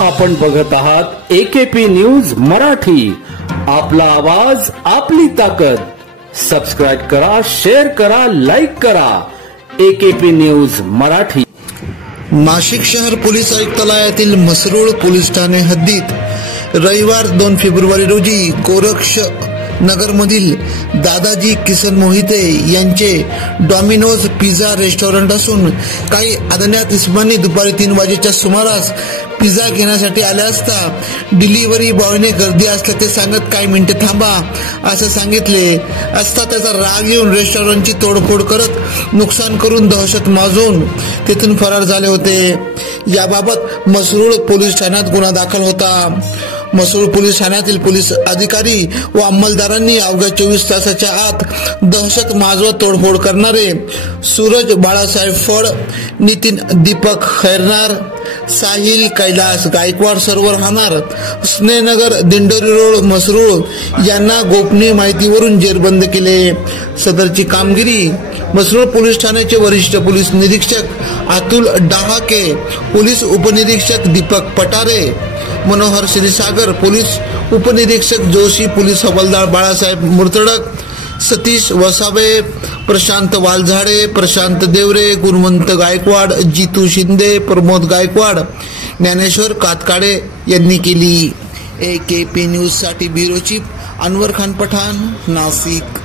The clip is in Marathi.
आपण बघत आहात AKP न्यूज मराठी. आपला आवाज आपली ताकद. सबस्क्राइब करा, शेअर करा, लाईक करा. AKP news Marathi. नाशिक शहर पोलीस आयुक्तालयातील म्हसरूळ पोलीस ठाणे हद्दीत रविवार 2 फेब्रुवारी रोजी गोरक्ष नगरमधील दादाजी किसन मोहिते यांचे डॉमिनोज पिझ्झा रेस्टॉरंट असून काही अज्ञात इसमांनी दुपारी 3 वाजेच्या सुमारास पिझ्झा घेण्यासाठी आले असता डिलिव्हरी बॉयने गर्दी असल्याचे सांगत काही मिनिटे थांबा असं सांगितले असता त्याचा राग येऊन रेस्टॉरंटची तोडफोड करत नुकसान करून दहशत माजून तेथून फरार झाले होते. याबाबत म्हसरूळ पोलीस ठाण्यात गुन्हा दाखल होता. म्हसरूळ पोलीस ठाण्यातील पोलीस अधिकारी व अंमलदारांनी अवघ्या 24 तासाच्या आत दहशत माजवत तोडफोड करणारे सूरज बाळासाहेब फड, नितीन दीपक खैरनार, साहिल कैलास गायकवाड सर्व राहणार स्नेहनगर दिंडोरी रोड म्हसरूळ यांना गोपनीय माहितीवरून जेरबंद केले. सदरची कामगिरी म्हसरूळ पोलीस ठाण्याचे वरिष्ठ पोलीस निरीक्षक अतुल डहाके, पोलीस उपनिरीक्षक दीपक पटारे, मनोहर श्रीसागर, पोलीस उपनिरीक्षक जोशी, पोलीस हवालदार बाळासाहेब मुर्तडक, सतीश वसावे, प्रशांत वालझाडे, प्रशांत देवरे, गुणवंत गायकवाड, जितू शिंदे, प्रमोद गायकवाड, ज्ञानेश्वर कातकाडे यांनी केली. AKP न्यूज साठी ब्युरो चीफ अनवर खान पठाण, नाशिक.